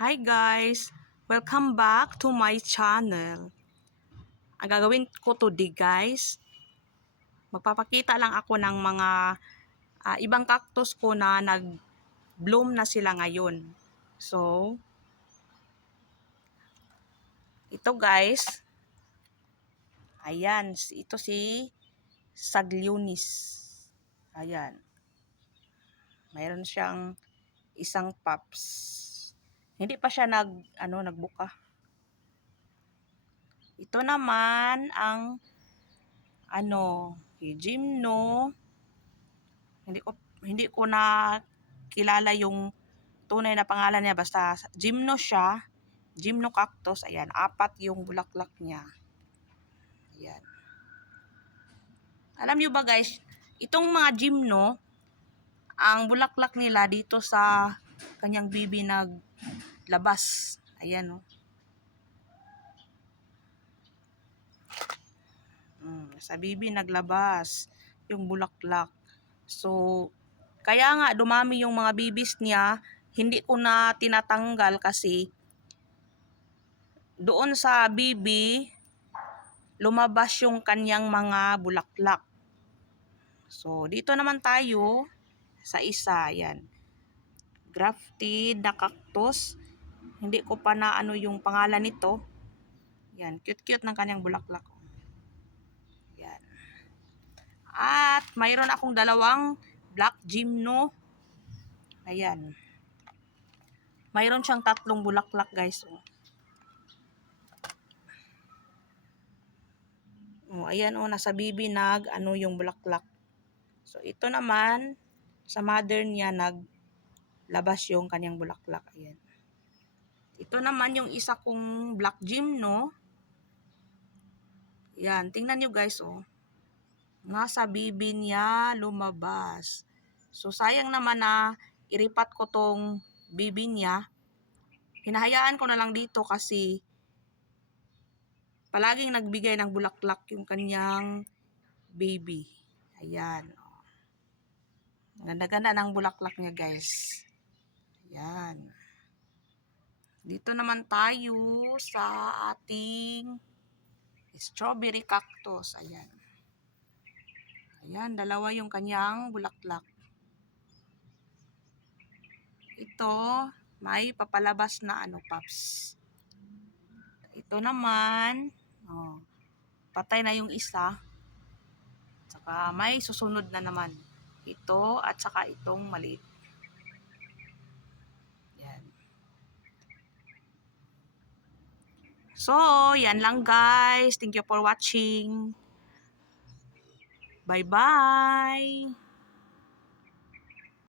Hi guys! Welcome back to my channel. Ang gagawin ko today guys, magpapakita lang ako ng mga ibang cactus ko na nag-bloom na sila ngayon. So, ito guys, ayan, ito si Saglionis. Ayan, mayroon siyang isang pups. Hindi pa siya nagbuka. Ito naman ang Gymno. Hindi ko na kilala yung tunay na pangalan niya, basta Gymno siya. Gymno cactus. Ayan, 4 yung bulaklak niya. Ayan. Alam niyo ba guys, itong mga Gymno, ang bulaklak nila dito sa kanyang bibi naglabas. Ayan oh. Sa bibi naglabas yung bulaklak. So, kaya nga dumami yung mga bibis niya, hindi ko na tinatanggal kasi doon sa bibi lumabas yung kanyang mga bulaklak. So, dito naman tayo sa isa, yan. Grafted na cactus. Hindi ko pa na yung pangalan nito. Yan, cute-cute ng kanyang bulaklak. Yan. At mayroon akong dalawang black Gymno. Ayan. Mayroon siyang 3 bulaklak guys. Ayan nasa bibi yung bulaklak. So ito naman sa mother niya naglabas yung kanyang bulaklak. Ayan. Ito naman yung isa kong black Gymno. Yan, tingnan nyo guys nasa bibi niya lumabas. So sayang naman na iripat ko tong bibi niya. Hinahayaan ko na lang dito kasi palaging nagbigay ng bulaklak yung kanyang baby. Ayan. Ganda-ganda ng bulaklak niya guys. Ayan. Dito naman tayo sa ating strawberry cactus. Ayan. Ayan, 2 yung kanyang bulaklak. Ito, may papalabas na pups. Ito naman, patay na yung isa. Saka may susunod na naman. Ito at saka itong maliit. Yan. So, yan lang guys. Thank you for watching. Bye-bye!